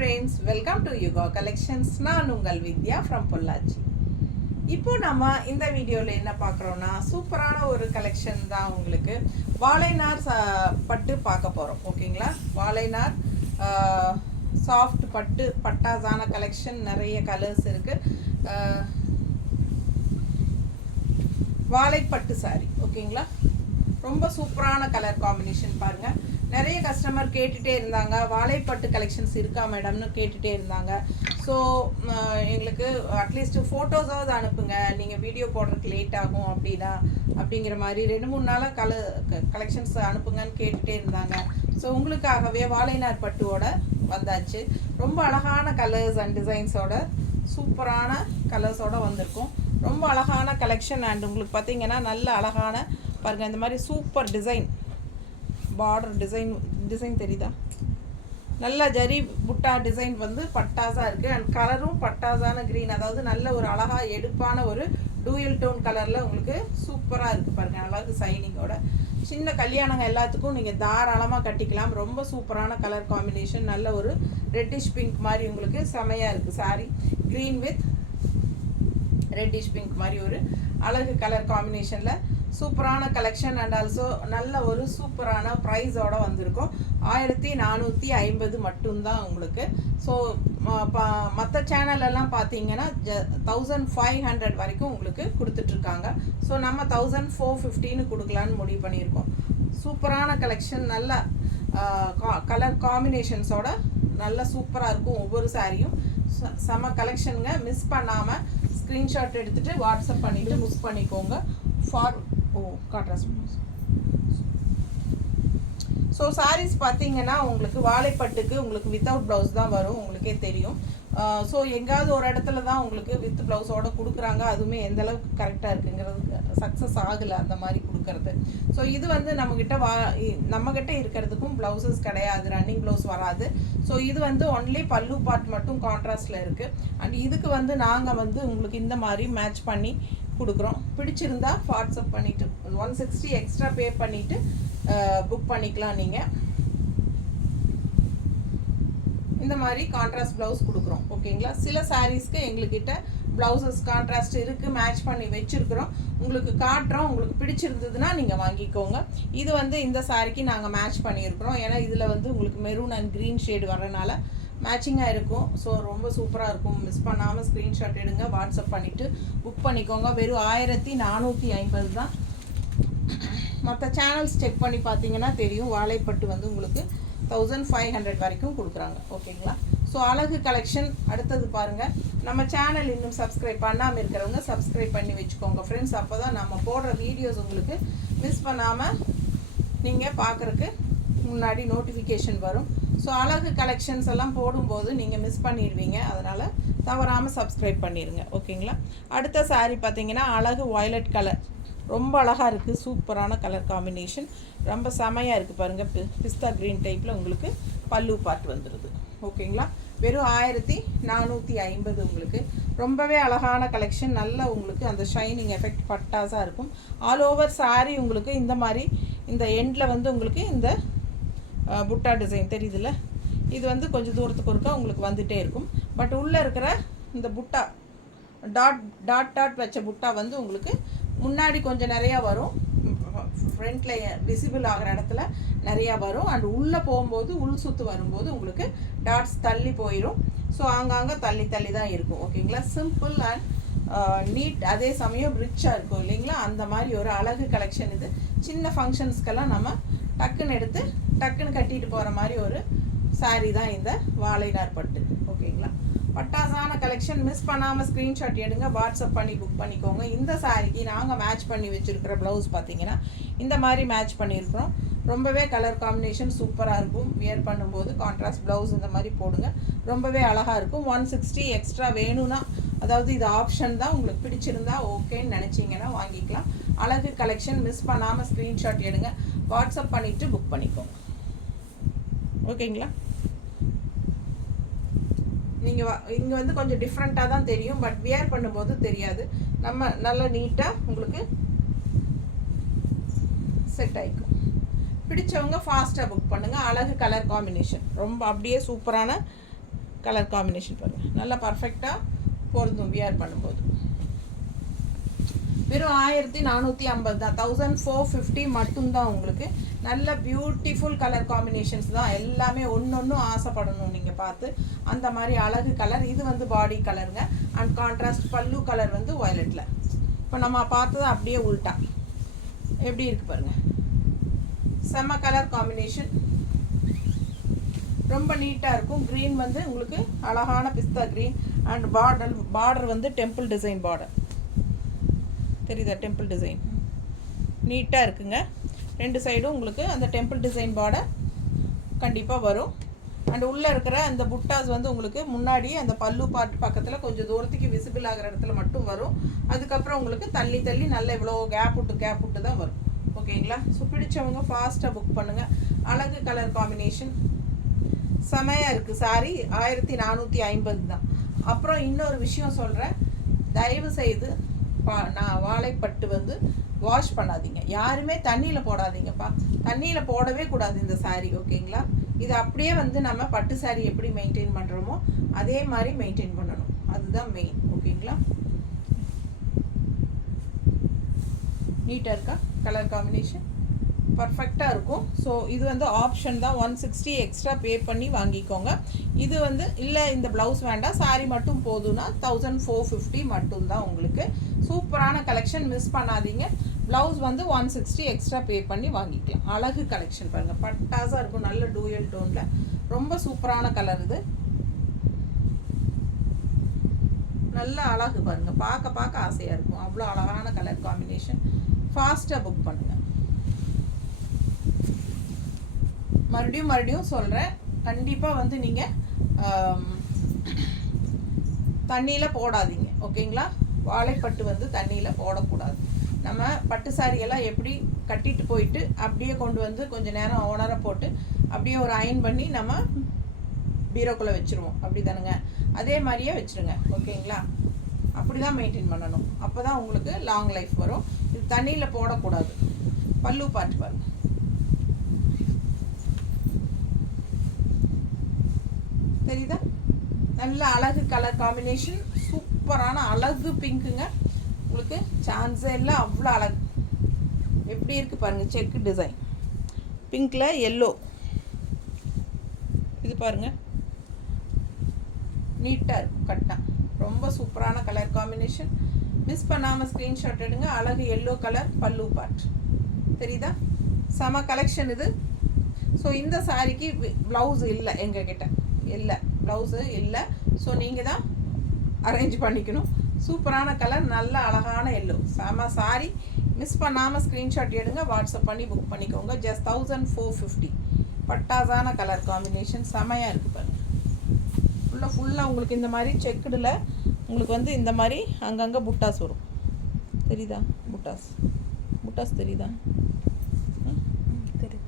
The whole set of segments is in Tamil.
friends, welcome to Yuga Collections. நான் உங்கள் வித்யா from பொள்ளாச்சி. இப்போ நம்ம இந்த வீடியோவில் என்ன பார்க்குறோன்னா சூப்பரான ஒரு கலெக்ஷன் தான். உங்களுக்கு வாழைநார் பட்டு பார்க்க போகிறோம். ஓகேங்களா, வாழைநார் சாஃப்ட் பட்டு பட்டாசான கலெக்ஷன், நிறைய கலர்ஸ் இருக்குது. வாழைப்பட்டு சாரி. ஓகேங்களா, ரொம்ப சூப்பரான கலர் காம்பினேஷன் பாருங்கள். நிறைய கஸ்டமர் கேட்டுகிட்டே இருந்தாங்க, வாழைப்பட்டு கலெக்ஷன்ஸ் இருக்கா மேடம்னு கேட்டுகிட்டே இருந்தாங்க. ஸோ எங்களுக்கு அட்லீஸ்ட் ஃபோட்டோஸாவது அனுப்புங்க, நீங்கள் வீடியோ போடுறதுக்கு லேட் ஆகும் அப்படிங்கிற மாதிரி 2-3 நாளாக கலெக்ஷன்ஸ் அனுப்புங்கன்னு கேட்டுகிட்டே இருந்தாங்க. ஸோ உங்களுக்காகவே வாழைநார் பட்டுவோட வந்தாச்சு. ரொம்ப அழகான கலர்ஸ் அண்ட் டிசைன்ஸோட சூப்பரான கலர்ஸோடு வந்திருக்கும். ரொம்ப அழகான கலெக்ஷன். அண்ட் உங்களுக்கு பார்த்தீங்கன்னா நல்ல அழகான பாருங்கள், இந்த மாதிரி சூப்பர் டிசைன், பார்டர் டிசைன் தெரியுதா, நல்ல ஜரி புட்டா டிசைன் வந்து பட்டாஸாக இருக்குது. அண்ட் கலரும் பட்டாஸான க்ரீன், அதாவது நல்ல ஒரு அழகாக எடுப்பான ஒரு டூயல் டோன் கலரில் உங்களுக்கு சூப்பராக இருக்குது பாருங்கள். அழகு சைனிங்கோட சின்ன கல்யாணங்க எல்லாத்துக்கும் நீங்கள் தாராளமாக கட்டிக்கலாம். ரொம்ப சூப்பரான கலர் காம்பினேஷன். நல்ல ஒரு ரெட்டிஷ் பிங்க் மாதிரி உங்களுக்கு செமையாக இருக்குது sorry. Green with reddish pink மாதிரி ஒரு அழகு கலர் காம்பினேஷனில் சூப்பரான கலெக்ஷன். அண்ட் ஆல்சோ நல்ல ஒரு சூப்பரான ப்ரைஸோடு வந்திருக்கும். 1450 மட்டும்தான் உங்களுக்கு. ஸோ மற்ற சேனலெல்லாம் பார்த்தீங்கன்னா 1500 வரைக்கும் உங்களுக்கு கொடுத்துட்ருக்காங்க. ஸோ நம்ம 1450 கொடுக்கலான்னு முடிவு பண்ணியிருக்கோம். சூப்பரான கலெக்ஷன், நல்ல கலர் காம்பினேஷன்ஸோட நல்ல சூப்பராக இருக்கும். ஒவ்வொரு சாரியும் செம கலெக்ஷனுங்க. மிஸ் பண்ணாமல் ஸ்க்ரீன்ஷாட் எடுத்துகிட்டு வாட்ஸ்அப் பண்ணிவிட்டு புக் பண்ணிக்கோங்க. காட்ராஸ்ட். ஸோ சாரீஸ் பார்த்தீங்கன்னா உங்களுக்கு வாழைப்பட்டுக்கு உங்களுக்கு வித்தவுட் ப்ளவுஸ் தான் வரும், உங்களுக்கே தெரியும். ஸோ எங்காவது ஒரு இடத்துல தான் உங்களுக்கு வித் ப்ளவுஸோடு கொடுக்குறாங்க. அதுவுமே எந்தளவுக்கு கரெக்டாக இருக்குங்கிறது சக்ஸஸ் ஆகலை அந்த மாதிரி கொடுக்கறது. ஸோ இது வந்து நம்மக்கிட்ட இருக்கிறதுக்கும் ப்ளவுசஸ் கிடையாது, ரன்னிங் ப்ளவுஸ் வராது. ஸோ இது வந்து ஒன்லி பல்லு பார்ட் மட்டும் கான்ட்ராஸ்டில் இருக்குது. அண்ட் இதுக்கு வந்து நாங்கள் வந்து உங்களுக்கு இந்த மாதிரி மேட்ச் பண்ணி கொடுக்குறோம். பிடிச்சிருந்தா வாட்ஸ்அப் பண்ணிவிட்டு 160 எக்ஸ்ட்ரா பே பண்ணிவிட்டு புக் பண்ணிக்கலாம். நீங்கள் இந்த மாதிரி கான்ட்ராஸ்ட் ப்ளவுஸ் கொடுக்குறோம். ஓகேங்களா, சில சாரீஸ்க்கு எங்கள்கிட்ட ப்ளவுசஸ் கான்ட்ராஸ்ட் இருக்குது, மேட்ச் பண்ணி வச்சுருக்குறோம். உங்களுக்கு காட்டுறோம், உங்களுக்கு பிடிச்சிருந்ததுன்னா நீங்கள் வாங்கிக்கோங்க. இது வந்து இந்த சாரிக்கு நாங்கள் மேட்ச் பண்ணியிருக்கிறோம். ஏன்னா இதில் வந்து உங்களுக்கு மெரூன் அண்ட் க்ரீன் ஷேடு வரனால மேட்சிங்காக இருக்கும். ஸோ ரொம்ப சூப்பராக இருக்கும். மிஸ் பண்ணாமல் ஸ்க்ரீன்ஷாட் எடுங்க, வாட்ஸ்அப் பண்ணிவிட்டு புக் பண்ணிக்கோங்க. வெறும் 1450 தான். மற்ற சேனல்ஸ் செக் பண்ணி பார்த்தீங்கன்னா தெரியும், வாழைப்பட்டு வந்து உங்களுக்கு 1500 வரைக்கும் கொடுக்குறாங்க. ஓகேங்களா, ஸோ அழகு கலெக்ஷன். அடுத்தது பாருங்கள், நம்ம சேனல் இன்னும் சப்ஸ்கிரைப் பண்ணாமல் இருக்கிறவங்க சப்ஸ்கிரைப் பண்ணி வச்சுக்கோங்க ஃப்ரெண்ட்ஸ். அப்போ தான் நம்ம போடுற வீடியோஸ் உங்களுக்கு மிஸ் பண்ணாமல் நீங்கள் பார்க்குறக்கு முன்னாடி நோட்டிஃபிகேஷன் வரும். ஸோ அழகு கலெக்ஷன்ஸ் எல்லாம் போடும்போது நீங்கள் மிஸ் பண்ணிடுவீங்க, அதனால் தவறாமல் சப்ஸ்கிரைப் பண்ணிடுங்க. ஓகேங்களா, அடுத்த சாரீ பார்த்தீங்கன்னா அழகு வயலட் கலர், ரொம்ப அழகாக இருக்குது. சூப்பரான கலர் காம்பினேஷன், ரொம்ப செமையாக இருக்குது பாருங்கள். பிஸ்தா க்ரீன் டைப்பில் உங்களுக்கு பல்லு பார்ட் வந்துடுது. ஓகேங்களா, வெறும் 1450 உங்களுக்கு. ரொம்பவே அழகான கலெக்ஷன். நல்ல உங்களுக்கு அந்த ஷைனிங் எஃபெக்ட் பட்டாஸாக இருக்கும். ஆல் ஓவர் சாரீ உங்களுக்கு இந்த மாதிரி இந்த எண்டில் வந்து உங்களுக்கு இந்த புட்டா டிசைன் தெரியுதுல்ல, இது வந்து கொஞ்சம் தூரத்துக்கு ஒருக்கா உங்களுக்கு வந்துகிட்டே இருக்கும். பட் உள்ளே இருக்கிற இந்த புட்டா டாட் வச்ச புட்டா வந்து உங்களுக்கு முன்னாடி கொஞ்சம் நிறையா வரும், ஃப்ரண்ட்டில் விசிபிள் ஆகிற இடத்துல நிறையா வரும். அண்ட் உள்ளே போகும்போது உள் சுற்று வரும்போது உங்களுக்கு டாட்ஸ் தள்ளி போயிடும். ஸோ ஆங்காங்கே தள்ளி தான் இருக்கும். ஓகேங்களா, சிம்பிள் அண்ட் நீட், அதே சமயம் ரிச்சாக இருக்கும் இல்லைங்களா. அந்த மாதிரி ஒரு அழகு கலெக்ஷன் இது. சின்ன ஃபங்க்ஷன்ஸ்க்கெல்லாம் நம்ம டக்குன்னு எடுத்து டக்குன்னு கட்டிட்டு போகிற மாதிரி ஒரு சாரீ தான் இந்த வாழைநார் பட்டு. ஓகேங்களா, பட்டாசான கலெக்ஷன். மிஸ் பண்ணாமல் ஸ்க்ரீன்ஷாட் எடுங்க, வாட்ஸ்அப் பண்ணி புக் பண்ணிக்கோங்க. இந்த சாரீக்கு நாங்கள் மேட்ச் பண்ணி வச்சுருக்கிற ப்ளவுஸ் பார்த்தீங்கன்னா இந்த மாதிரி மேட்ச் பண்ணியிருக்கிறோம். ரொம்பவே கலர் காம்பினேஷன் சூப்பராக இருக்கும். வியர் பண்ணும்போது கான்ட்ராஸ்ட் ப்ளவுஸ் இந்த மாதிரி போடுங்க, ரொம்பவே அழகாக இருக்கும். 160 எக்ஸ்ட்ரா வேணும்னா, அதாவது இது ஆப்ஷன் தான், உங்களுக்கு பிடிச்சிருந்தா ஓகேன்னு நினச்சிங்கன்னா வாங்கிக்கலாம். அழகு கலெக்ஷன். மிஸ் பண்ணாமல் ஸ்க்ரீன்ஷாட் எடுங்க, வாட்ஸ்அப் பண்ணிவிட்டு புக் பண்ணிக்கோங்க. ஓகேங்களா, நீங்கள் இங்கே வந்து கொஞ்சம் டிஃப்ரெண்ட்டாக தான் தெரியும், பட் வியர் பண்ணும்போது தெரியாது. நம்ம நல்லா நீட்டாக உங்களுக்கு செட் ஆகிக்கும். பிடிச்சவங்க ஃபாஸ்ட்டாக புக் பண்ணுங்கள். அழகு கலர் காம்பினேஷன், ரொம்ப அப்படியே சூப்பரான கலர் காம்பினேஷன் பாருங்கள், நல்லா பர்ஃபெக்டாக பொருந்தும் வியர் பண்ணும்போது. வெறும் 1450 தான், 1450 மட்டும்தான் உங்களுக்கு. நல்ல பியூட்டிஃபுல் கலர் காம்பினேஷன்ஸ் தான் எல்லாமே, ஒன்றொன்றும் ஆசைப்படணும் நீங்கள் பார்த்து. அந்த மாதிரி அழகு கலர். இது வந்து பாடி கலருங்க. அண்ட் கான்ட்ராஸ்ட் பல்லு கலர் வந்து வயலட்டில். இப்போ நம்ம பார்த்தது அப்படியே உல்ட்டா எப்படி இருக்குது பாருங்கள். செம்ம கலர் காம்பினேஷன், ரொம்ப நீட்டாக இருக்கும். க்ரீன் வந்து உங்களுக்கு அழகான பிஸ்தா க்ரீன். அண்ட் பார்டர் வந்து டெம்பிள் டிசைன் பார்டர் தெரியுதா? டெம்பிள் டிசைன் நீட்டாக இருக்குங்க. 2 சைடும் உங்களுக்கு அந்த டெம்பிள் டிசைன் பார்டர் கண்டிப்பாக வரும். அண்ட் உள்ளே இருக்கிற அந்த புட்டாஸ் வந்து உங்களுக்கு முன்னாடி அந்த பல்லு பார்ட் பக்கத்தில் கொஞ்சம் தூரத்துக்கு விசிபிள் ஆகிற இடத்துல மட்டும் வரும். அதுக்கப்புறம் உங்களுக்கு தள்ளி தள்ளி நல்ல இவ்வளோ கேப் விட்டு தான் வரும். ஓகேங்களா? ஸோ பிடிச்சவங்க ஃபாஸ்ட்டாக புக் பண்ணுங்கள். அழகு கலர் காம்பினேஷன் செமையாக இருக்குது. சாரி 1450 தான். அப்புறம் இன்னொரு விஷயம் சொல்கிறேன், தயவு செய்து நான் வாழைப்பட்டு வந்து வாஷ் பண்ணாதீங்க. யாருமே தண்ணியில் போடாதீங்கப்பா. தண்ணியில் போடவே கூடாது இந்த சாரீ. ஓகேங்களா? இது அப்படியே வந்து நம்ம பட்டு சாரீ எப்படி மெயின்டைன் பண்ணுறோமோ அதே மாதிரி மெயின்டைன் பண்ணணும். அதுதான் மெயின். ஓகேங்களா? நீட்டாக இருக்கா? கலர் காம்பினேஷன் பர்ஃபெக்டாக இருக்கும். ஸோ இது வந்து ஆப்ஷன் தான். 160 எக்ஸ்ட்ரா பே பண்ணி வாங்கிக்கோங்க. இது வந்து இல்லை இந்த ப்ளவுஸ் வேண்டாம், சாரீ மட்டும் போதும்னா 1450 மட்டும்தான் உங்களுக்கு. சூப்பரான கலெக்ஷன், மிஸ் பண்ணாதீங்க. ப்ளவுஸ் வந்து 160 எக்ஸ்ட்ரா பே பண்ணி வாங்கிக்கலாம். அழகு கலெக்ஷன் பாருங்கள், பட்டாஸாக இருக்கும். நல்ல டூயல் டோனில் ரொம்ப சூப்பரான கலர் இது. நல்ல அழகு பாருங்கள், பார்க்க ஆசையாக இருக்கும். அவ்வளோ அழகான கலர் காம்பினேஷன். ஃபாஸ்ட்டாக புக் பண்ணுங்கள். மறுபடியும் சொல்கிறேன், கண்டிப்பாக வந்து நீங்கள் தண்ணியில் போடாதீங்க. ஓகேங்களா? வாழைப்பட்டு வந்து தண்ணியில் போடக்கூடாது. நம்ம பட்டு சாரியெல்லாம் எப்படி கட்டிட்டு போயிட்டு அப்படியே கொண்டு வந்து கொஞ்சம் நேரம் உணர போட்டு அப்படியே ஒரு அயன் பண்ணி நம்ம பீரோக்குள்ளே வச்சுருவோம். அப்படி தானுங்க? அதே மாதிரியே வச்சுருங்க. ஓகேங்களா? அப்படி தான் மெயின்டைன் பண்ணணும். அப்போ தான் உங்களுக்கு லாங் லைஃப் வரும். இது தண்ணியில் போடக்கூடாது. பல்லு பார்த்து பாருங்க, தெரியுதா? நல்ல அழகு கலர் காம்பினேஷன், சூப்பரான அழகு பிங்க்குங்க. உங்களுக்கு சான்ஸே இல்லை, அவ்வளோ அழகு. எப்படி இருக்குது பாருங்கள், செக்கு டிசைன் பிங்க்கில் எல்லோ. இது பாருங்கள், நீட்டாக இருக்கும் கட்டாக. ரொம்ப சூப்பரான கலர் காம்பினேஷன். மிஸ் பண்ணாமல் ஸ்க்ரீன்ஷாட் எடுங்க. அழகு எல்லோ கலர் பல்லு பார்ட் தெரியுதா? செம கலெக்ஷன் இது. ஸோ இந்த சாரிக்கு ப்ளவுஸ் இல்லை எங்ககிட்ட, இல்லை ப்ளவுஸு இல்லை. ஸோ நீங்கள் தான் அரேஞ்ச் பண்ணிக்கணும். சூப்பரான கலர், நல்ல அழகான எல்லோ, செம சாரி. மிஸ் பண்ணாமல் ஸ்க்ரீன்ஷாட் எடுங்க, வாட்ஸ்அப் பண்ணி புக் பண்ணிக்கோங்க. ஜஸ்ட் 1450. பட்டாசான கலர் காம்பினேஷன் செமையாக இருக்குது பாருங்கள். ஃபுல்லாக உங்களுக்கு இந்த மாதிரி செக்குடில் உங்களுக்கு வந்து இந்த மாதிரி அங்கங்கே புட்டாஸ் வரும். தெரியுதா? புட்டாஸ் தெரியுதா? தெரியுது.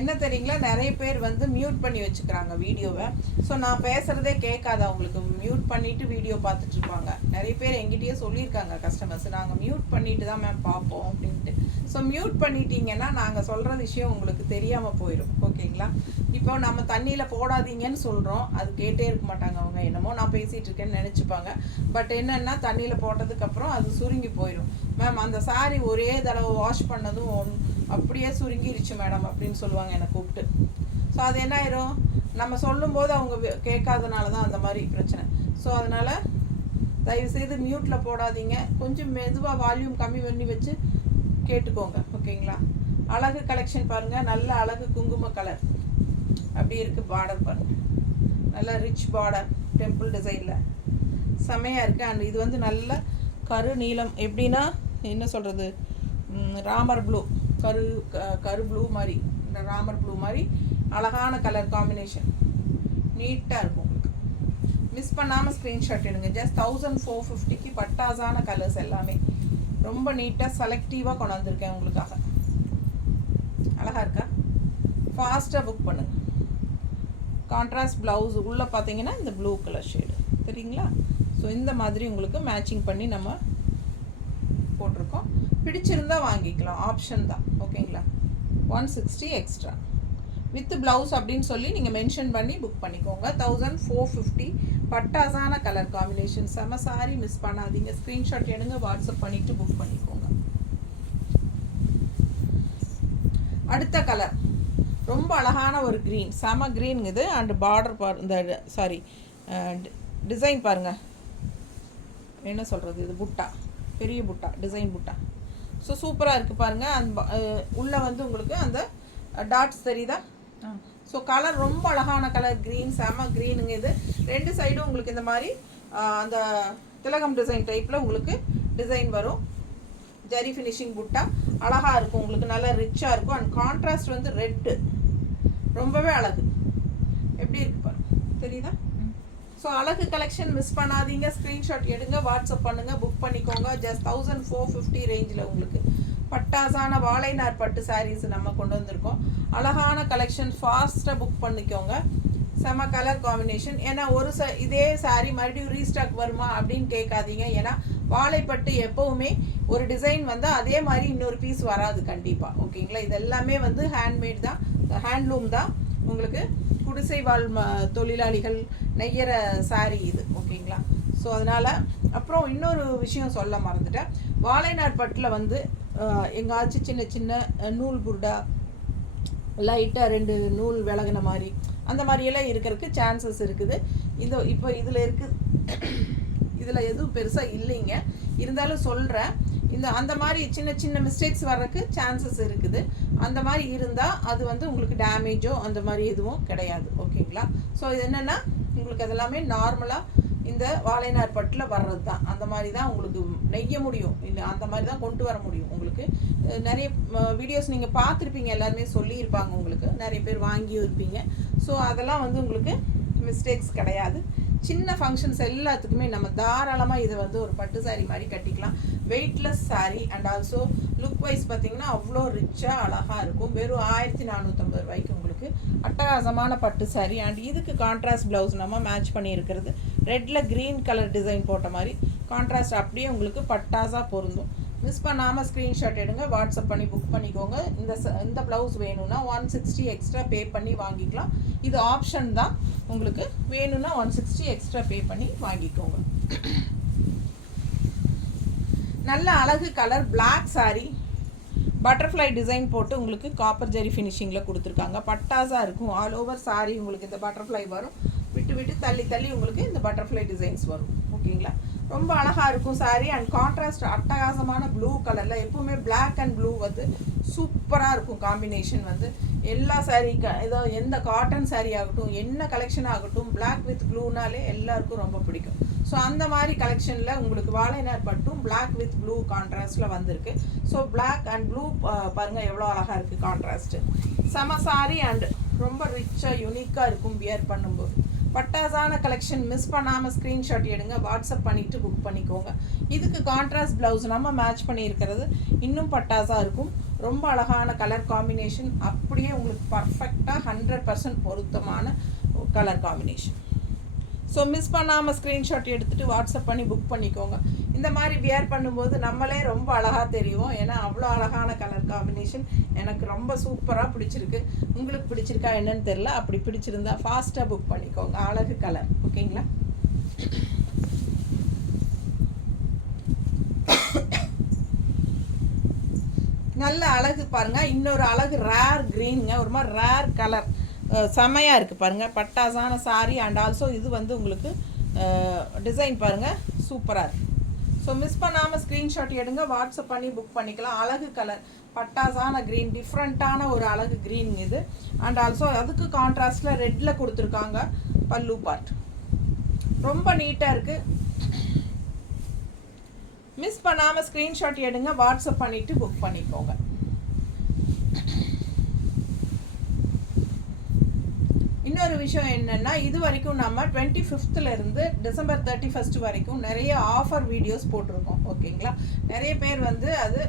என்ன தெரியுங்களா, நிறைய பேர் வந்து மியூட் பண்ணி வச்சுக்கிறாங்க வீடியோவை. ஸோ நான் பேசுகிறதே கேட்காது அவங்களுக்கு. மியூட் பண்ணிவிட்டு வீடியோ பார்த்துட்ருப்பாங்க. நிறைய பேர் எங்கிட்டயே சொல்லியிருக்காங்க கஸ்டமர்ஸ், நாங்கள் மியூட் பண்ணிவிட்டு தான் மேம் பார்ப்போம் அப்படின்ட்டு. ஸோ மியூட் பண்ணிட்டீங்கன்னா நாங்கள் சொல்கிற விஷயம் உங்களுக்கு தெரியாமல் போயிடும். ஓகேங்களா? இப்போ நம்ம தண்ணியில் போடாதீங்கன்னு சொல்கிறோம், அது கேட்டே இருக்க மாட்டாங்க அவங்க. என்னமோ நான் பேசிகிட்டு இருக்கேன்னு நினச்சிப்பாங்க. பட் என்னென்னா தண்ணியில் போட்டதுக்கப்புறம் அது சுருங்கி போயிடும். மேம் அந்த சாரி ஒரே தடவை வாஷ் பண்ணதும் அப்படியே சுருங்கிருச்சு மேடம் அப்படின்னு சொல்லுவாங்க என்னை கூப்பிட்டு. ஸோ அது என்ன ஆயிரும், நம்ம சொல்லும்போது அவங்க கேட்காதனால தான் அந்த மாதிரி பிரச்சனை. ஸோ அதனால் தயவுசெய்து மியூட்டில் போடாதீங்க. கொஞ்சம் மெதுவாக வால்யூம் கம்மி பண்ணி வச்சு கேட்டுக்கோங்க. ஓகேங்களா? அழகு கலெக்ஷன் பாருங்கள், நல்ல அழகு குங்கும கலர் அப்படி இருக்குது. பார்டர் பாருங்கள், நல்ல ரிச் பார்டர் டெம்பிள் டிசைனில் செமையாக இருக்குது. அண்ட் இது வந்து நல்ல கரு நீளம், எப்படின்னா என்ன சொல்கிறது, ராமர் ப்ளூ, கரு ப்ளூ மாதிரி, இந்த ராமர் ப்ளூ மாதிரி அழகான கலர் காம்பினேஷன், நீட்டாக இருக்கும் உங்களுக்கு. மிஸ் பண்ணாமல் ஸ்க்ரீன்ஷாட் எடுங்க. ஜஸ்ட் 1450க்கு பட்டாசான கலர்ஸ் எல்லாமே ரொம்ப நீட்டாக செலக்டிவாக கொண்டு வந்திருக்கேன் உங்களுக்காக. அழகாக இருக்கா? ஃபாஸ்ட்டாக புக் பண்ணுங்கள். கான்ட்ராஸ்ட் ப்ளவுஸ் உள்ளே பார்த்தீங்கன்னா இந்த ப்ளூ கலர் ஷேடு தெரியுங்களா? ஸோ இந்த மாதிரி உங்களுக்கு மேட்சிங் பண்ணி நம்ம போட்டிருக்கோம். பிடிச்சிருந்தா வாங்கிக்கலாம், ஆப்ஷன் தான். ஓகேங்களா? 160 எக்ஸ்ட்ரா வித் ப்ளவுஸ் அப்படின்னு சொல்லி நீங்கள் மென்ஷன் பண்ணி புக் பண்ணிக்கோங்க. 1450. பட்டாசான கலர் காம்பினேஷன், செம சாரி, மிஸ் பண்ணாதீங்க. ஸ்க்ரீன்ஷாட் எடுங்க, வாட்ஸ்அப் பண்ணிவிட்டு புக் பண்ணிக்கோங்க. அடுத்த கலர் ரொம்ப அழகான ஒரு க்ரீன், செம க்ரீன் இது. அண்டு பார்டர் இந்த சாரி டிசைன் பாருங்கள், என்ன சொல்கிறது, இது புட்டா, பெரிய புட்டா, டிசைன் புட்டா. ஸோ சூப்பராக இருக்குது பாருங்கள். அந்த உள்ளே வந்து உங்களுக்கு அந்த டாட்ஸ் தெரியுதா? ஸோ கலர் ரொம்ப அழகான கலர், க்ரீன், செம க்ரீனுங்க இது. 2 சைடும் உங்களுக்கு இந்த மாதிரி அந்த திலகம் டிசைன் டைப்பில் உங்களுக்கு டிசைன் வரும். ஜரி ஃபினிஷிங் புட்டா அழகாக இருக்கும், உங்களுக்கு நல்லா ரிச்சாக இருக்கும். அண்ட் கான்ட்ராஸ்ட் வந்து ரெட்டு, ரொம்பவே அழகு. எப்படி இருக்கு பாருங்க, தெரியுதா? ஸோ அழகு கலெக்ஷன் மிஸ் பண்ணாதீங்க. ஸ்க்ரீன்ஷாட் எடுங்க, வாட்ஸ்அப் பண்ணுங்கள், புக் பண்ணிக்கோங்க. ஜஸ்ட் 1450 ரேஞ்சில் உங்களுக்கு பட்டாசான வாழைநார் பட்டு சாரீஸ் நம்ம கொண்டு வந்திருக்கோம். அழகான கலெக்ஷன், ஃபாஸ்ட்டாக புக் பண்ணிக்கோங்க. செம கலர் காம்பினேஷன். ஏன்னா இதே சாரீ மறுபடியும் ரீஸ்டாக் வருமா அப்படின்னு கேட்காதீங்க. ஏன்னா வாழைப்பட்டு எப்போவுமே ஒரு டிசைன் வந்து அதே மாதிரி இன்னொரு பீஸ் வராது கண்டிப்பாக. ஓகேங்களா? இது எல்லாமே வந்து ஹேண்ட்மேட் தான், ஹேண்ட்லூம் தான். உங்களுக்கு குடிசை வாழ் தொழிலாளிகள் நெய்யற சாரீ இது. ஓகேங்களா? ஸோ அதனால் அப்புறம் இன்னொரு விஷயம் சொல்ல மறந்துட்டேன். வாழைநார் பட்டில் வந்து எங்காச்சும் சின்ன சின்ன நூல் புர்டா, லைட்டாக 2 நூல் விலகின மாதிரி, அந்த மாதிரியெல்லாம் இருக்கிறதுக்கு சான்சஸ் இருக்குது. இப்போ இதில் இருக்குது, இதில் எதுவும் பெருசாக இல்லைங்க, இருந்தாலும் சொல்கிறேன். அந்த மாதிரி சின்ன சின்ன மிஸ்டேக்ஸ் வர்றதுக்கு சான்சஸ் இருக்குது. அந்த மாதிரி இருந்தால் அது வந்து உங்களுக்கு டேமேஜோ அந்த மாதிரி எதுவும் கிடையாது. ஓகேங்களா? ஸோ இது என்னென்னா உங்களுக்கு அதெல்லாமே நார்மலாக இந்த வாழைநார் பட்டில் வர்றது தான். அந்த மாதிரி தான் உங்களுக்கு நெய்ய முடியும், இல்லை அந்த மாதிரி தான் கொண்டு வர முடியும். உங்களுக்கு நிறைய வீடியோஸ் நீங்கள் பார்த்துருப்பீங்க, எல்லாருமே சொல்லியிருப்பாங்க, உங்களுக்கு நிறைய பேர் வாங்கியும் இருப்பீங்க. ஸோ அதெல்லாம் வந்து உங்களுக்கு மிஸ்டேக்ஸ் கிடையாது. சின்ன ஃபங்க்ஷன்ஸ் எல்லாத்துக்குமே நம்ம தாராளமாக இதை வந்து ஒரு பட்டு சாரீ மாதிரி கட்டிக்கலாம். Weightless sari and also look wise பார்த்திங்கன்னா அவ்வளோ ரிச்சாக அழகாக இருக்கும். வெறும் 1450 ரூபாய்க்கு உங்களுக்கு அட்டகாசமான பட்டு சாரீ. அண்ட் இதுக்கு கான்ட்ராஸ்ட் ப்ளவுஸ் நம்ம மேட்ச் பண்ணியிருக்கிறது. ரெட்டில் க்ரீன் கலர் டிசைன் போட்ட மாதிரி கான்ட்ராஸ்ட் அப்படியே உங்களுக்கு பட்டாஸாக பொருந்தும். மிஸ் பண்ணாமல் ஸ்க்ரீன்ஷாட் எடுங்க, வாட்ஸ்அப் பண்ணி புக் பண்ணிக்கோங்க. இந்த ப்ளவுஸ் வேணும்னா 160 எக்ஸ்ட்ரா பே பண்ணி வாங்கிக்கலாம். இது ஆப்ஷன் தான், உங்களுக்கு வேணும்னா 160 எக்ஸ்ட்ரா பே பண்ணி வாங்கிக்கோங்க. நல்ல அழகு colour black sari, butterfly design போட்டு உங்களுக்கு காப்பர் ஜெரி ஃபினிஷிங்கில் கொடுத்துருக்காங்க. பட்டாஸாக இருக்கும். ஆல் ஓவர் சாரீ உங்களுக்கு இந்த பட்டர்ஃப்ளை வரும். விட்டு விட்டு தள்ளி தள்ளி உங்களுக்கு இந்த பட்டர்ஃப்ளை டிசைன்ஸ் வரும். ஓகேங்களா? ரொம்ப அழகாக இருக்கும் சாரீ. அண்ட் கான்ட்ராஸ்ட் அட்டகாசமான ப்ளூ கலரில், எப்போவுமே பிளாக் அண்ட் ப்ளூ வந்து சூப்பராக இருக்கும் காம்பினேஷன். வந்து எல்லா சாரீ ஏதோ எந்த காட்டன் சாரீ ஆகட்டும், என்ன கலெக்ஷன் ஆகட்டும், பிளாக் வித் ப்ளூனாலே எல்லாருக்கும் ரொம்ப பிடிக்கும். ஸோ அந்த மாதிரி கலெக்ஷனில் உங்களுக்கு வாழைநார் பட்டும் பிளாக் வித் ப்ளூ கான்ட்ராஸ்டில் வந்திருக்கு. ஸோ பிளாக் அண்ட் ப்ளூ பாருங்கள் எவ்வளோ அழகாக இருக்குது கான்ட்ராஸ்ட்டு. செம சாரீ அண்ட் ரொம்ப ரிச்சாக யூனிக்காக இருக்கும் வியர் பண்ணும்போது. பட்டாசான கலெக்ஷன் மிஸ் பண்ணாமல் ஸ்க்ரீன்ஷாட் எடுங்க, வாட்ஸ்அப் பண்ணிவிட்டு புக் பண்ணிக்கோங்க. இதுக்கு கான்ட்ராஸ்ட் ப்ளவுஸ் நம்ம மேட்ச் பண்ணியிருக்கிறது இன்னும் பட்டாசாக இருக்கும். ரொம்ப அழகான கலர் காம்பினேஷன், அப்படியே உங்களுக்கு பர்ஃபெக்டாக 100% பொருத்தமான கலர் காம்பினேஷன். ஸோ மிஸ் பண்ணாமல் ஸ்க்ரீன்ஷாட் எடுத்துகிட்டு வாட்ஸ்அப் பண்ணி புக் பண்ணிக்கோங்க. இந்த மாதிரி வியர் பண்ணும்போது நம்மளே ரொம்ப அழகாக தெரியும். ஏன்னா அவ்வளோ அழகான கலர் காம்பினேஷன் எனக்கு ரொம்ப சூப்பராக பிடிச்சிருக்கு. உங்களுக்கு பிடிச்சிருக்கா என்னன்னு தெரில. அப்படி பிடிச்சிருந்தா ஃபாஸ்ட்டாக புக் பண்ணிக்கோங்க. அழகு கலர். ஓகேங்களா? நல்ல அழகு பாருங்கள். இன்னொரு அழகு ரேர் க்ரீனுங்க, ஒரு மாதிரி ரேர் கலர், செம்மையாக இருக்குது பாருங்கள். பட்டாசான சாரீ அண்ட் ஆல்சோ இது வந்து உங்களுக்கு டிசைன் பாருங்கள் சூப்பராக இருக்குது. ஸோ மிஸ் பண்ணாமல் ஸ்க்ரீன்ஷாட் எடுங்க, வாட்ஸ்அப் பண்ணி புக் பண்ணிக்கலாம். அழகு கலர், பட்டாசான க்ரீன், டிஃப்ரெண்ட்டான ஒரு அழகு க்ரீன் இது. அண்ட் ஆல்சோ அதுக்கு கான்ட்ராஸ்டில் ரெட்டில் கொடுத்துருக்காங்க பல்லு பார்ட். ரொம்ப நீட்டாக இருக்குது. மிஸ் பண்ணாமல் ஸ்க்ரீன்ஷாட் எடுங்க, வாட்ஸ்அப் பண்ணிவிட்டு புக் பண்ணிக்கோங்க. இன்னொரு விஷயம் என்னென்னா, இது வரைக்கும் நம்ம 25th டிசம்பர் 31 வரைக்கும் நிறைய ஆஃபர் வீடியோஸ் போட்டிருக்கோம். ஓகேங்களா? நிறைய பேர் வந்து அது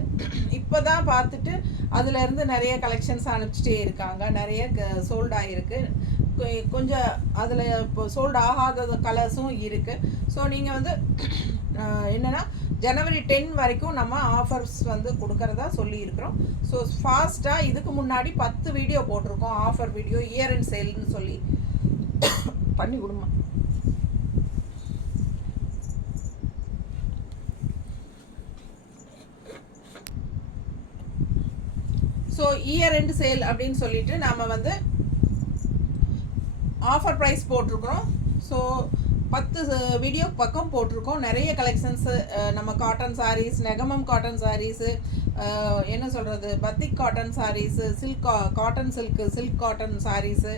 இப்போ தான் பார்த்துட்டு அதுலேருந்து நிறைய கலெக்ஷன்ஸ் அனுப்பிச்சிட்டே இருக்காங்க. நிறைய சோல்ட் ஆகிருக்கு. கொஞ்சம் அதில் இப்போ சோல்ட் ஆகாத கலர்ஸும் இருக்குது. ஸோ நீங்கள் வந்து என்னென்னா ஜனவரி 10 வரைக்கும் நம்ம ஆஃபர்ஸ் வந்து கொடுக்கறதா சொல்லியிருக்கிறோம். ஸோ ஃபாஸ்ட்டாக இதுக்கு முன்னாடி 10 வீடியோ போட்டிருக்கோம், ஆஃபர் வீடியோ, இயர் அண்ட் சேல்னு சொல்லி பண்ணி கொடுமா. ஸோ இயர் எண்ட் சேல் அப்படின்னு சொல்லிட்டு நாம் வந்து ஆஃபர் ப்ரைஸ் போட்டிருக்கிறோம். ஸோ 10 வீடியோ பக்கம் போட்டிருக்கோம். நிறைய கலெக்ஷன்ஸு நம்ம cotton sarees, Negamam cotton sarees, என்ன சொல்கிறது, batik cotton sarees, cotton silk cotton sarees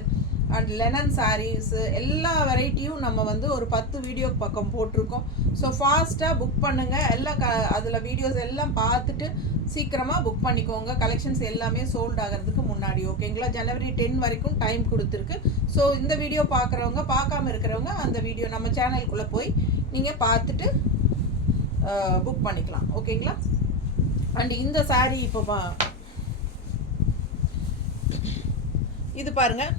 and linen sarees, எல்லா வெரைட்டியும் நம்ம வந்து ஒரு 10 வீடியோ பக்கம் போட்டிருக்கோம். ஸோ ஃபாஸ்ட்டாக புக் பண்ணுங்கள். எல்லாம் அதில் வீடியோஸ் எல்லாம் பார்த்துட்டு சீக்கிரமாக புக் பண்ணிக்கோங்க. கலெக்ஷன்ஸ் எல்லாமே சோல்ட் ஆகிறதுக்கு முன்னாடி, ஓகேங்களா? ஜனவரி 10 வரைக்கும் டைம் கொடுத்துருக்கு. ஸோ இந்த வீடியோ பார்க்குறவங்க, பார்க்காம இருக்கிறவங்க அந்த வீடியோ நம்ம சேனலுக்குள்ளே போய் நீங்கள் பார்த்துட்டு புக் பண்ணிக்கலாம், ஓகேங்களா? அண்ட் இந்த சாரீ இப்போ இது பாருங்கள்,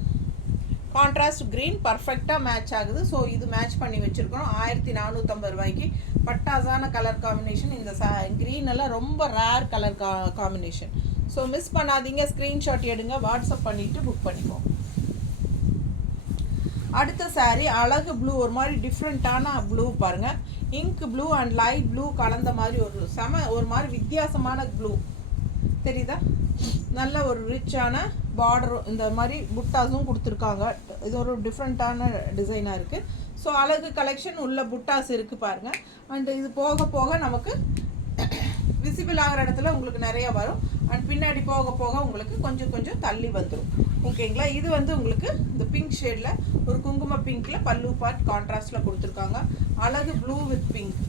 கான்ட்ராஸ்ட் க்ரீன் பர்ஃபெக்டாக மேட்ச் ஆகுது. ஸோ இது மேட்ச் பண்ணி வச்சுருக்கோம் 1450 ரூபாய்க்கு. பட்டாசான கலர் காம்பினேஷன். இந்த க்ரீன் எல்லாம் ரொம்ப rare colour combination. So miss பண்ணாதீங்க, ஸ்க்ரீன்ஷாட் எடுங்க, வாட்ஸ்அப் பண்ணிவிட்டு புக் பண்ணிப்போம். அடுத்த சாரீ அழகு ப்ளூ, ஒரு மாதிரி டிஃப்ரெண்ட்டான ப்ளூ பாருங்கள். Ink blue and light blue கலந்த மாதிரி ஒரு மாதிரி வித்தியாசமான ப்ளூ தெரியுதா? நல்ல ஒரு ரிச்சான பார்டரும், இந்த மாதிரி புட்டாஸும் கொடுத்துருக்காங்க. இது ஒரு டிஃப்ரெண்ட்டான டிசைனாக இருக்குது. ஸோ அழகு கலெக்ஷன் உள்ள புட்டாஸ் இருக்குது பாருங்கள். அண்ட் இது போக போக நமக்கு விசிபிள் ஆகிற இடத்துல உங்களுக்கு நிறைய வரும். அண்ட் பின்னாடி போக போக உங்களுக்கு கொஞ்சம் கொஞ்சம் தள்ளி வந்துடும், ஓகேங்களா? இது வந்து உங்களுக்கு இந்த பிங்க் ஷேடில் ஒரு குங்கும பிங்க்கில் பல்லு பார்ட் கான்ட்ராஸ்டில் கொடுத்துருக்காங்க. அழகு blue with pink.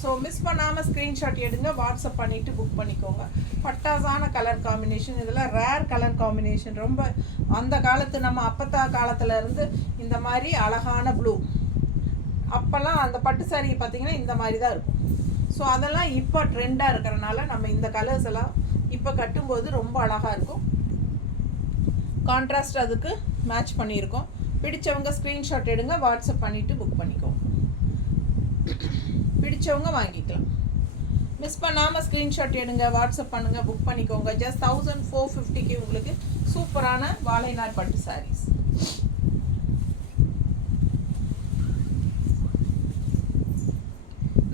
So miss பண்ணாமல் ஸ்க்ரீன்ஷாட் எடுங்க, வாட்ஸ்அப் பண்ணிவிட்டு புக் பண்ணிக்கோங்க. பட்டாசான கலர் காம்பினேஷன். இதெல்லாம் ரேர் கலர் காம்பினேஷன். ரொம்ப அந்த காலத்து நம்ம அப்பத்தா காலத்தில் இருந்து இந்த மாதிரி அழகான ப்ளூ. அப்போல்லாம் அந்த பட்டு சாரீ பார்த்திங்கன்னா இந்த மாதிரி தான் இருக்கும். ஸோ அதெல்லாம் இப்போ ட்ரெண்டாக இருக்கிறனால நம்ம இந்த கலர்ஸ் எல்லாம் இப்போ கட்டும்போது ரொம்ப அழகாக இருக்கும். கான்ட்ராஸ்ட் அதுக்கு மேட்ச் பண்ணியிருக்கோம். பிடிச்சவங்க ஸ்க்ரீன்ஷாட் எடுங்க, வாட்ஸ்அப் பண்ணிவிட்டு புக் பண்ணிக்கோங்க. பிடிச்சவங்க வாங்கிக்கலாம். மிஸ் பண்ணாமல் ஸ்க்ரீன்ஷாட் எடுங்க, வாட்ஸ்அப் பண்ணுங்கள், புக் பண்ணிக்கோங்க. ஜஸ்ட் 1450க்கு உங்களுக்கு சூப்பரான வாழைநார் பட்டு சாரீஸ்.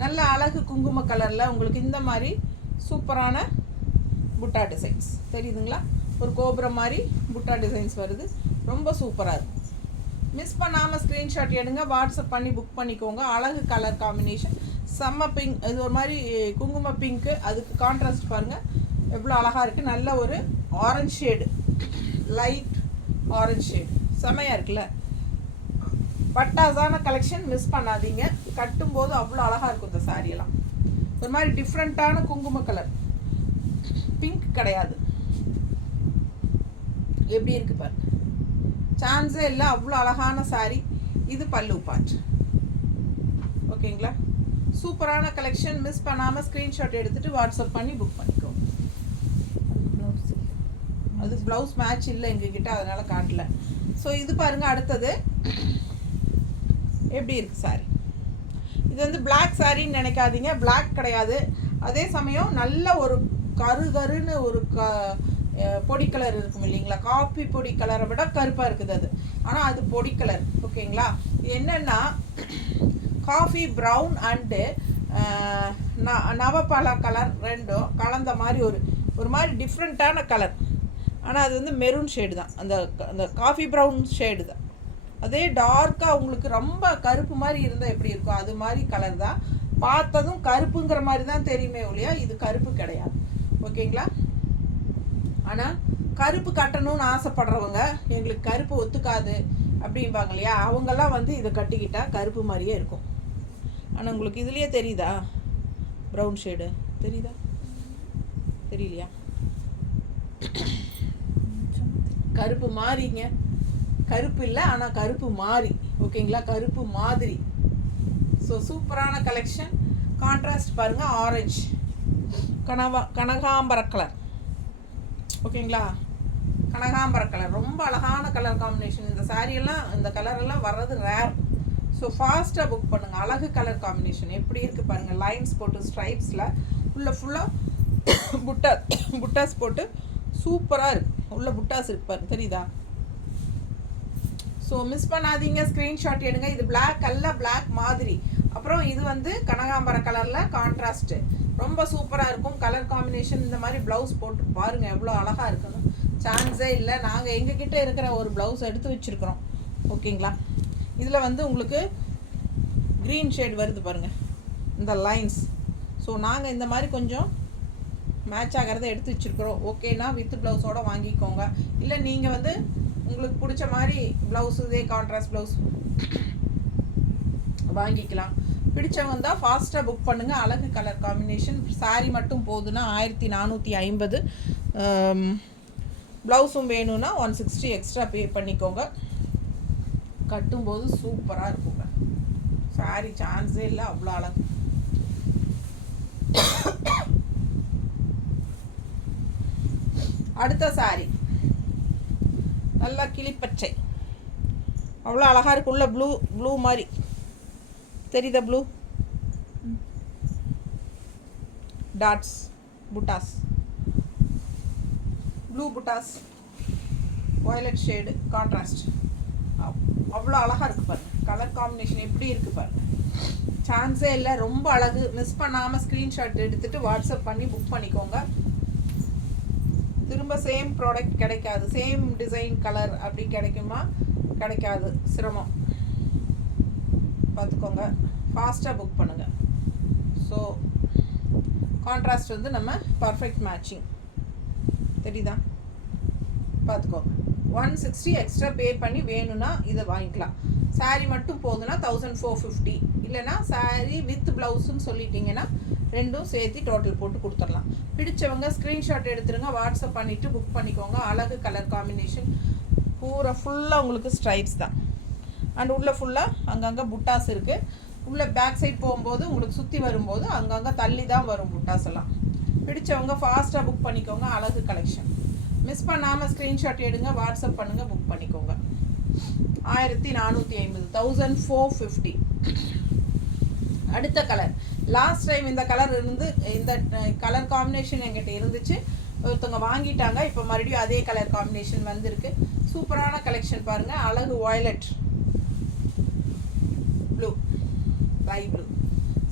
நல்ல அழகு குங்கும கலரில் உங்களுக்கு இந்த மாதிரி சூப்பரான புட்டா டிசைன்ஸ் தெரியுதுங்களா? ஒரு கோபுரம் மாதிரி புட்டா டிசைன்ஸ் வருது. ரொம்ப சூப்பராக இருக்கும். மிஸ் பண்ணாமல் ஸ்க்ரீன்ஷாட் எடுங்க, வாட்ஸ்அப் பண்ணி புக் பண்ணிக்கோங்க. அழகு கலர் காம்பினேஷன், செம்ம பிங்க். இது ஒரு மாதிரி குங்கும பிங்க்கு, அதுக்கு கான்ட்ராஸ்ட் பாருங்கள் எவ்வளோ அழகாக இருக்குது. நல்ல ஒரு orange shade, light orange shade, செம்மையாக இருக்குல்ல? பட்டாசான கலெக்ஷன், மிஸ் பண்ணாதீங்க. கட்டும்போது அவ்வளோ அழகாக இருக்கும் இந்த சாரியெல்லாம். ஒரு மாதிரி டிஃப்ரெண்ட்டான குங்கும கலர், பிங்க் கிடையாது. எப்படி இருக்குது பாருங்க, சான்ஸே இல்லை, அவ்வளோ அழகான சாரீ. இது பல்லு பார்ட், ஓகேங்களா? சூப்பரான கலெக்ஷன். மிஸ் பண்ணாமல் ஸ்க்ரீன்ஷாட் எடுத்துகிட்டு வாட்ஸ்அப் பண்ணி புக் பண்ணிக்கோங்க. அது ப்ளவுஸ் மேட்ச் இல்லை எங்ககிட்ட, அதனால் காட்டல. ஸோ இது பாருங்கள், அடுத்தது எப்படி இருக்குது சாரீ. இது வந்து பிளாக் சாரின்னு நினைக்காதீங்க, பிளாக் கிடையாது. அதே சமயம் நல்ல ஒரு கருன்னு ஒரு பொடி கலர் இருக்கும் இல்லைங்களா? காஃபி பொடி கலரை விட கருப்பாக இருக்குது அது, ஆனால் அது பொடி கலர், ஓகேங்களா? என்னென்னா காஃபி ப்ரௌன் அண்டு நவப்பழ கலர் ரெண்டும் கலந்த மாதிரி ஒரு மாதிரி டிஃப்ரெண்ட்டான கலர். ஆனால் அது வந்து மெரூன் ஷேடு தான், அந்த காஃபி ப்ரௌன் ஷேடு தான். அதே டார்க்காக உங்களுக்கு ரொம்ப கருப்பு மாதிரி இருந்தால் எப்படி இருக்கும், அது மாதிரி கலர் தான். பார்த்ததும் கருப்புங்கிற மாதிரி தான் தெரியுமே ஒழியா இது கருப்பு கிடையாது, ஓகேங்களா? ஆனால் கருப்பு கட்டணும்னு ஆசைப்படுறவங்க, எங்களுக்கு கருப்பு ஒத்துக்காது அப்படிம்பாங்க இல்லையா, அவங்கெல்லாம் வந்து இதை கட்டிக்கிட்டால் கருப்பு மாதிரியே இருக்கும். ஆனால் உங்களுக்கு இதுலேயே தெரியுதா ப்ரௌன் ஷேடு, தெரியுதா? தெரியலையா? கருப்பு மாறிங்க, கருப்பு இல்லை ஆனால் கருப்பு மாறி, ஓகேங்களா? கருப்பு மாதிரி. ஸோ சூப்பரான கலெக்ஷன். கான்ட்ராஸ்ட் பாருங்கள், ஆரஞ்சு கனகாம்பர கலர், ஓகேங்களா? கனகாம்பர கலர் ரொம்ப அழகான கலர் காம்பினேஷன். இந்த சாரியெல்லாம் இந்த கலரெல்லாம் வர்றது ரேர். ஸோ ஃபாஸ்ட்டாக புக் பண்ணுங்கள். அழகு கலர் காம்பினேஷன் எப்படி இருக்குது பாருங்கள். லைன்ஸ் போட்டு ஸ்ட்ரைப்ஸில் ஃபுல்லாக புட்டாஸ் போட்டு சூப்பராக இருக்குது. உள்ள புட்டாஸ் இருக்குது பாருங்கள், தெரியுதா? ஸோ மிஸ் பண்ணாதீங்க, ஸ்க்ரீன்ஷாட் எடுங்க. இது பிளாக் அல்ல, பிளாக் மாதிரி. அப்புறம் இது வந்து கனகாம்பர கலரில் கான்ட்ராஸ்ட்டு ரொம்ப சூப்பராக இருக்கும். கலர் காம்பினேஷன் இந்த மாதிரி ப்ளவுஸ் போட்டு பாருங்கள் எவ்வளோ அழகாக இருக்கணும். சான்ஸே இல்லை. நாங்கள் எங்ககிட்ட இருக்கிற ஒரு ப்ளவுஸ் எடுத்து வச்சுருக்குறோம். ஓகேங்களா? இதில் வந்து உங்களுக்கு க்ரீன் ஷேட் வருது பாருங்கள், இந்த லைன்ஸ். ஸோ நாங்கள் இந்த மாதிரி கொஞ்சம் மேட்ச் ஆகிறத எடுத்து வச்சுருக்குறோம். ஓகேனா வித் ப்ளவுஸோடு வாங்கிக்கோங்க. இல்லை நீங்கள் வந்து உங்களுக்கு பிடிச்ச மாதிரி ப்ளவுஸ், இதே கான்ட்ராஸ்ட் ப்ளவுஸ் வாங்கிக்கலாம். பிடிச்சவங்க தான் ஃபாஸ்ட்டாக புக் பண்ணுங்கள். அழகு கலர் காம்பினேஷன். சாரீ மட்டும் போகுதுன்னா 1450. ப்ளவுஸும் வேணும்னா 160 எக்ஸ்ட்ரா பே பண்ணிக்கோங்க. கட்டும்போது சூப்பராக இருக்குங்க. சாரீ சான்ஸே இல்லை, அவ்வளோ அழகு. அடுத்த சாரீ நல்லா கிளிப்பச்சை, அவ்வளோ அழகாக இருக்கு. உள்ள ப்ளூ மாதிரி தெரியுதா? ப்ளூ டாட்ஸ், புட்டாஸ், ப்ளூ புட்டாஸ், வயலட் ஷேடு கான்ட்ராஸ்ட். அவ்வளோ அழகாக இருக்குது பாருங்கள். கலர் காம்பினேஷன் எப்படி இருக்குது பாருங்கள். சான்ஸே இல்லை, ரொம்ப அழகு. மிஸ் பண்ணாமல் ஸ்க்ரீன்ஷாட் எடுத்துகிட்டு வாட்ஸ்அப் பண்ணி புக் பண்ணிக்கோங்க. திரும்ப சேம் ப்ராடக்ட் கிடைக்காது. சேம் டிசைன் கலர் அப்படி கிடைக்குமா? கிடைக்காது, சிரமம். பார்த்துக்கோங்க, ஃபாஸ்ட்டாக புக் பண்ணுங்கள். ஸோ கான்ட்ராஸ்ட் வந்து நம்ம பர்ஃபெக்ட் மேட்சிங், தெரியுதா? பார்த்துக்கோங்க. 160 எக்ஸ்ட்ரா பே பண்ணி வேணும்னா இதை வாங்கிக்கலாம். சாரீ மட்டும் போகுதுன்னா 1450. இல்லைனா சாரீ வித் ப்ளவுஸுன்னு சொல்லிட்டீங்கன்னா ரெண்டும் சேர்த்து டோட்டல் போட்டு கொடுத்துடலாம். பிடிச்சவங்க ஸ்க்ரீன்ஷாட் எடுத்துருங்க, வாட்ஸ்அப் பண்ணிவிட்டு புக் பண்ணிக்கோங்க. அழகு கலர் காம்பினேஷன். பூரா ஃபுல்லாக உங்களுக்கு ஸ்ட்ரைப்ஸ் தான். அண்ட் உள்ளே ஃபுல்லாக அங்கங்கே புட்டாஸ் இருக்குது. உள்ளே பேக் சைட் போகும்போது உங்களுக்கு சுற்றி வரும்போது அங்கங்கே தள்ளி தான் வரும் புட்டாஸ் எல்லாம். பிடிச்சவங்க ஃபாஸ்ட்டாக புக் பண்ணிக்கோங்க. அழகு கலெக்ஷன். மிஸ் பண்ணாமல் ஸ்க்ரீன்ஷாட் எடுங்க, வாட்ஸ்அப் பண்ணுங்கள், புக் பண்ணிக்கோங்க. 1450, 1450. அடுத்த கலர். லாஸ்ட் டைம் இந்த கலர் இந்த கலர் காம்பினேஷன் என்கிட்ட இருந்துச்சு, ஒருத்தவங்க வாங்கிட்டாங்க. இப்போ மறுபடியும் அதே கலர் காம்பினேஷன் வந்திருக்கு. சூப்பரான கலெக்ஷன் பாருங்கள். அழகு வயலட், ப்ளூ, ஸ்கை ப்ளூ,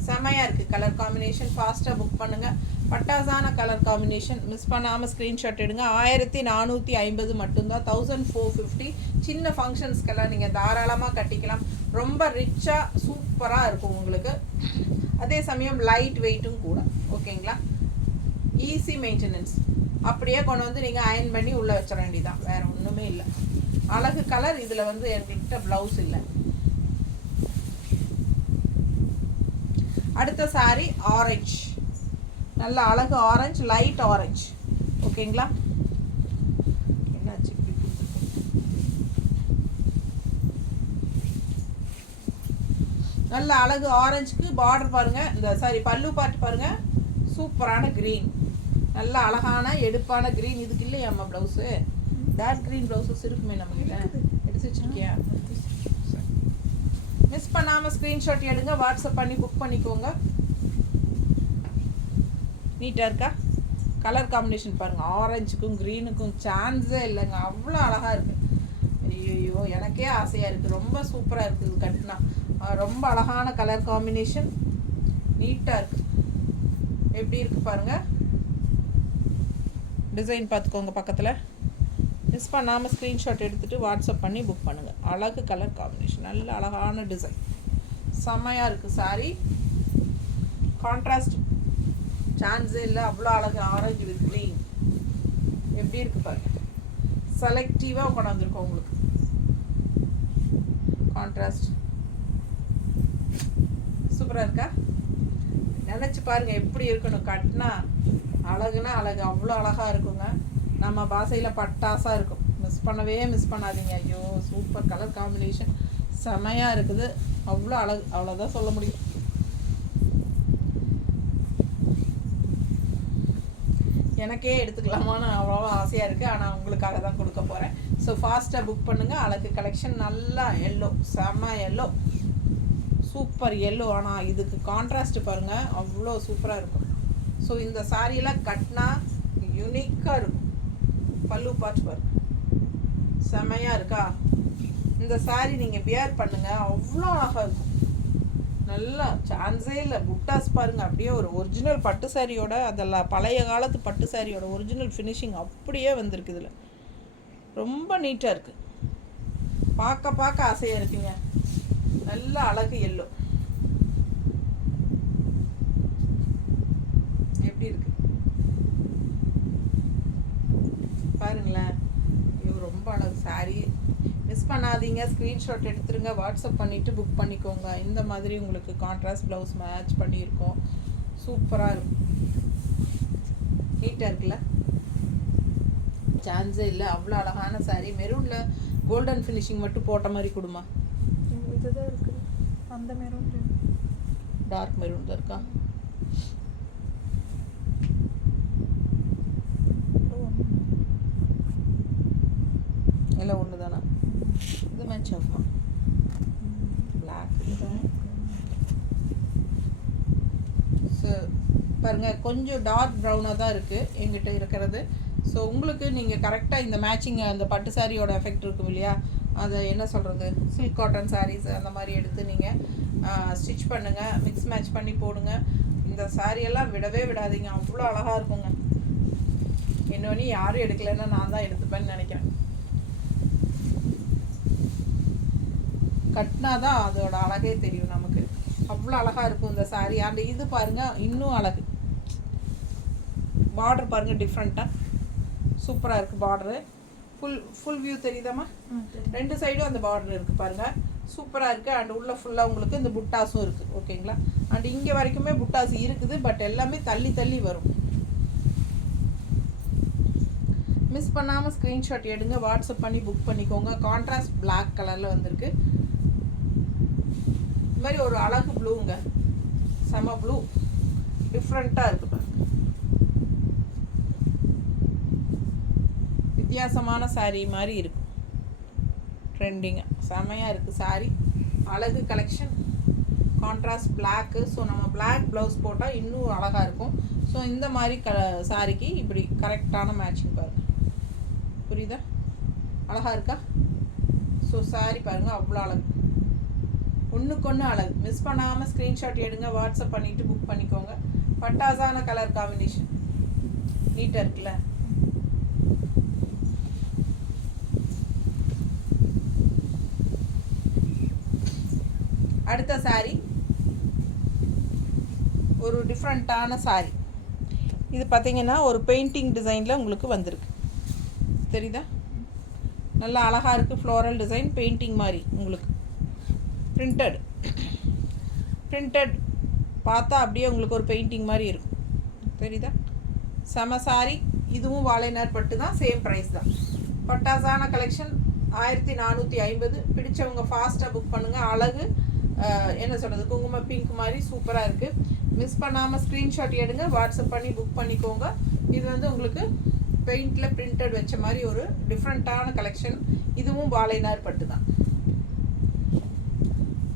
செமையாக இருக்குது கலர் காம்பினேஷன். ஃபாஸ்ட்டாக புக் பண்ணுங்கள். பட்டாசான கலர் காம்பினேஷன். மிஸ் பண்ணாமல் ஸ்க்ரீன்ஷாட் எடுங்க. 1450 மட்டும்தான். 1450. சின்ன ஃபங்க்ஷன்ஸ்க்கெல்லாம் நீங்கள் தாராளமாக கட்டிக்கலாம். ரொம்ப ரிச்சாக சூப்பராக இருக்கும் உங்களுக்கு. அதே சமயம் லைட் வெயிட்டும் கூட. ஓகேங்களா? Easy maintenance. அப்படியே கொண்டு வந்து நீங்கள் அயன் பண்ணி உள்ளே வச்சிட வேண்டியதான், வேறு ஒன்றுமே இல்லை. அழகு கலர். இதில் வந்து என்கிட்ட ப்ளவுஸ் இல்லை. அடுத்த சாரீ ஆரஞ்சு, நல்ல அழகு ஆரஞ்சு, லைட் ஆரஞ்சு. ஓகேங்களா? என்னாச்சு? நல்ல அழகு ஆரஞ்சுக்கு பார்டர் பாருங்கள். இந்த பல்லு பார்த்து பாருங்கள். சூப்பரான க்ரீன், நல்ல அழகான எடுப்பான க்ரீன். இதுக்கு இல்லையா அம்மா ப்ளவுஸு? டார்க் க்ரீன் ப்ளவுஸஸ் இருக்குமே நம்மகிட்ட, எடுத்து வச்சுருக்கியா? மிஸ் பண்ணாமல் ஸ்க்ரீன்ஷாட் எடுங்க, வாட்ஸ்அப் பண்ணி புக் பண்ணிக்கோங்க. நீட்டாக இருக்கா? கலர் காம்பினேஷன் பாருங்கள். ஆரஞ்சுக்கும் க்ரீனுக்கும் சான்ஸே இல்லைங்க, அவ்வளோ அழகாக இருக்குது. ஐயோ, எனக்கே ஆசையாக இருக்குது. ரொம்ப சூப்பராக இருக்குது இது கட்டினா. ரொம்ப அழகான கலர் காம்பினேஷன். நீட்டாக இருக்குது. எப்படி இருக்குது பாருங்கள். டிசைன் பார்த்துக்கோங்க பக்கத்தில். மிஸ் பண்ணாமல் ஸ்க்ரீன்ஷாட் எடுத்துகிட்டு வாட்ஸ்அப் பண்ணி புக் பண்ணுங்கள். அழகு கலர் காம்பினேஷன், நல்ல அழகான டிசைன், செம்மையாக இருக்குது சாரீ. கான்ட்ராஸ்ட் சான்ஸே இல்லை, அவ்வளோ அழகு. ஆரஞ்சு வித் க்ரீன் எப்படி இருக்குது பாருங்க. செலக்டிவாக கொண்டு வந்திருக்கோம் உங்களுக்கு. கான்ட்ராஸ்ட் சூப்பராக இருக்கா? நினச்சி பாருங்கள் எப்படி இருக்கணும் கட்டினா. அழகுனா அழகு, அவ்வளோ அழகாக இருக்குங்க. நம்ம பாசையில் பட்டாசாக இருக்கும். மிஸ் பண்ணாதீங்க. ஐயோ, சூப்பர் கலர் காம்பினேஷன், செமையாக இருக்குது. அவ்வளோ அழகு, அவ்வளோதான் சொல்ல முடியும். எனக்கே எடுத்துக்கலாமான்னு அவ்வளோ ஆசையாக இருக்குது. ஆனால் உங்களுக்காக தான் கொடுக்க போகிறேன். ஸோ ஃபாஸ்ட்டாக புக் பண்ணுங்கள். அழகு கலெக்ஷன். நல்லா எல்லோ, செம்ம எல்லோ. Super yellow. ஆனால் இதுக்கு கான்ட்ராஸ்ட் பாருங்கள் அவ்வளோ சூப்பராக இருக்கும். ஸோ இந்த சாரியெல்லாம் கட்டினா யூனிக்காக இருக்கும். பல்லு பார்த்து பாருங்க, செமையாக இருக்கா? இந்த சாரீ நீங்கள் வியர் பண்ணுங்கள், அவ்வளோ அழகாக இருக்கும். நல்லா சான்ஸே இல்லை. புட்டாஸ் பாருங்கள், அப்படியே ஒரு ஒரிஜினல் பட்டு சாரியோட, அதெல்லாம் பழைய காலத்து பட்டு சாரியோட ஒரிஜினல் ஃபினிஷிங் அப்படியே வந்திருக்கு. இதில் ரொம்ப நீட்டாக இருக்குது, பார்க்க பார்க்க ஆசையாக இருக்குங்க. நல்ல அழகு எல்லோ. எப்படி இருக்கு பாருங்களேன். ஐயோ ரொம்ப அழகு சாரீ. மிஸ் பண்ணாதீங்க, ஸ்க்ரீன்ஷாட் எடுத்துருங்க, வாட்ஸ்அப் பண்ணிவிட்டு புக் பண்ணிக்கோங்க. இந்த மாதிரி உங்களுக்கு கான்ட்ராஸ்ட் ப்ளவுஸ் மேட்ச் பண்ணியிருக்கோம். சூப்பராக இருக்கும், நீட்டாக இருக்குல்ல? சான்ஸே இல்லை, அவ்வளோ அழகான சாரீ. மெரூனில் கோல்டன் ஃபினிஷிங் மட்டும் போட்ட மாதிரி கொடுமா. இதுதான் இருக்குது, அந்த மெரூன் டார்க் மெரூன் தான் இருக்கா? எல்லாம் ஒன்று தானா? இது மேட்ச் ஆகுமா? பிளாக் பாருங்கள், கொஞ்சம் டார்க் ப்ரௌனாக தான் இருக்குது எங்கிட்ட இருக்கிறது. ஸோ உங்களுக்கு நீங்கள் கரெக்டாக இந்த மேட்சிங் அந்த பட்டு சாரியோட எஃபெக்ட் இருக்கும் இல்லையா, அதை என்ன சொல்கிறது, சில்க் காட்டன் சாரீஸ் அந்த மாதிரி எடுத்து நீங்கள் ஸ்டிச் பண்ணுங்கள், மிக்ஸ் மேட்ச் பண்ணி போடுங்க. இந்த சாரியெல்லாம் விடவே விடாதீங்க, அவ்வளோ அழகாக இருக்குங்க. இன்னொன்று யாரும் எடுக்கலைன்னா நான் தான் எடுத்துப்பேன்னு நினைக்கிறேன். கட்டினா தான் அதோட அழகே தெரியும் நமக்கு. அவ்வளோ அழகாக இருக்கும் இந்த சாரீ. அந்த இது பாருங்கள் இன்னும் அழகு. பார்டர் பாருங்கள் டிஃப்ரெண்ட்டாக சூப்பராக இருக்குது. பார்டரு ஃபுல் வியூ தெரியுதாம்மா? ரெண்டு சைடும் அந்த பார்டர் இருக்குது பாருங்கள், சூப்பராக இருக்குது. அண்ட் உள்ளே ஃபுல்லாக உங்களுக்கு இந்த புட்டாஸும் இருக்குது. ஓகேங்களா? அண்ட் இங்கே வரைக்குமே புட்டாஸ் இருக்குது, பட் எல்லாமே தள்ளி தள்ளி வரும். மிஸ் பண்ணாமல் ஸ்க்ரீன்ஷாட் எடுங்க, வாட்ஸ்அப் பண்ணி புக் பண்ணிக்கோங்க. கான்ட்ராஸ்ட் பிளாக் கலரில் வந்திருக்கு. இது மாதிரி ஒரு அழகு ப்ளூங்க, செம ப்ளூ, டிஃப்ரெண்ட்டாக இருக்குது பாருங்க. வித்தியாசமான சாரீ மாதிரி இருக்கும், ட்ரெண்டிங்காக செமையாக இருக்குது சாரீ. அழகு கலெக்ஷன், கான்ட்ராஸ்ட் பிளாக்கு. ஸோ நம்ம பிளாக் ப்ளவுஸ் போட்டால் இன்னும் அழகாக இருக்கும். ஸோ இந்த மாதிரி சாரிக்கு இப்படி கரெக்டான மேட்சிங் பாருங்கள், புரியுதா? அழகாக இருக்கா? ஸோ சாரீ பாருங்கள் அவ்வளோ அழகு, ஒன்றுக்கு ஒன்று அழகு. மிஸ் பண்ணாமல் ஸ்க்ரீன்ஷாட் எடுங்க, வாட்ஸ்அப் பண்ணிவிட்டு புக் பண்ணிக்கோங்க. பட்டாசான கலர் காம்பினேஷன், நீட்டாக இருக்குல்ல? அடுத்த சாரீ ஒரு டிஃப்ரெண்ட்டான சாரீ. இது பார்த்தீங்கன்னா ஒரு பெயிண்டிங் டிசைனில் உங்களுக்கு வந்திருக்கு, தெரியுதா? நல்லா அழகாக இருக்குது, ஃப்ளோரல் டிசைன் பெயிண்டிங் மாதிரி உங்களுக்கு. பிரிண்டட் பார்த்தா அப்படியே உங்களுக்கு ஒரு பெயிண்டிங் மாதிரி இருக்கும், தெரியுதா? செம சாரீ. இதுவும் வாழைநார் பட்டு தான், சேம் ப்ரைஸ் தான். பட்டாசான கலெக்ஷன் 1450. பிடிச்சவங்க ஃபாஸ்ட்டாக புக் பண்ணுங்கள். அழகு என்ன சொல்கிறது, குங்கும பிங்க் மாதிரி சூப்பராக இருக்குது. மிஸ் பண்ணாமல் ஸ்க்ரீன்ஷாட் எடுங்க, வாட்ஸ்அப் பண்ணி புக் பண்ணிக்கோங்க. இது வந்து உங்களுக்கு பெயிண்டில் பிரிண்டட் வச்ச மாதிரி ஒரு டிஃப்ரெண்ட்டான கலெக்ஷன். இதுவும் வாழைநார் பட்டு தான்,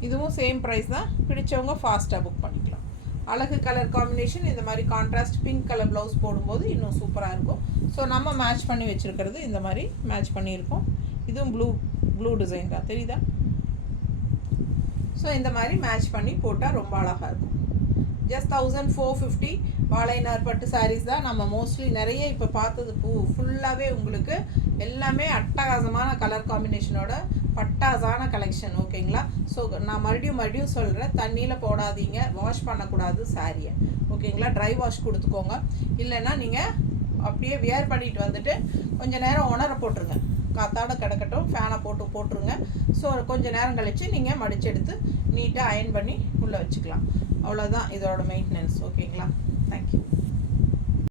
இதுவும் சேம் ப்ரைஸ் தான். பிடிச்சவங்க ஃபாஸ்ட்டாக புக் பண்ணிக்கலாம். அழகு கலர் காம்பினேஷன். இந்த மாதிரி கான்ட்ராஸ்ட் பிங்க் கலர் ப்ளவுஸ் போடும்போது இன்னும் சூப்பராக இருக்கும். ஸோ நம்ம மேட்ச் பண்ணி வச்சுருக்கிறது இந்த மாதிரி மேட்ச் பண்ணியிருக்கோம். இதுவும் ப்ளூ டிசைன் தான், தெரியுதா? ஸோ இந்த மாதிரி மேட்ச் பண்ணி போட்டால் ரொம்ப அழகாக இருக்கும். ஜஸ்ட் 1450 வாழைநார் பட்டு சாரீஸ் தான். நம்ம மோஸ்ட்லி நிறைய இப்போ பார்த்தது ஃபுல்லாகவே உங்களுக்கு எல்லாமே அட்டகாசமான கலர் காம்பினேஷனோட பட்டாசான கலெக்ஷன். ஓகேங்களா? ஸோ நான் மறுபடியும் சொல்கிறேன், தண்ணியில் போடாதீங்க, வாஷ் பண்ணக்கூடாது சாரியை. ஓகேங்களா? ட்ரை வாஷ் கொடுத்துக்கோங்க. இல்லைன்னா நீங்கள் அப்படியே வியர் பண்ணிட்டு வந்துட்டு கொஞ்சம் நேரம் உணர போட்டுருங்க, காத்தாட கிடக்கட்டும், ஃபேனை போட்டுருங்க. ஸோ கொஞ்சம் நேரம் கழித்து நீங்கள் மடிச்செடுத்து நீட்டாக அயன் பண்ணி உள்ளே வச்சுக்கலாம். அவ்வளோதான் இதோட மெயின்டெனன்ஸ். ஓகேங்களா? தேங்க்யூ.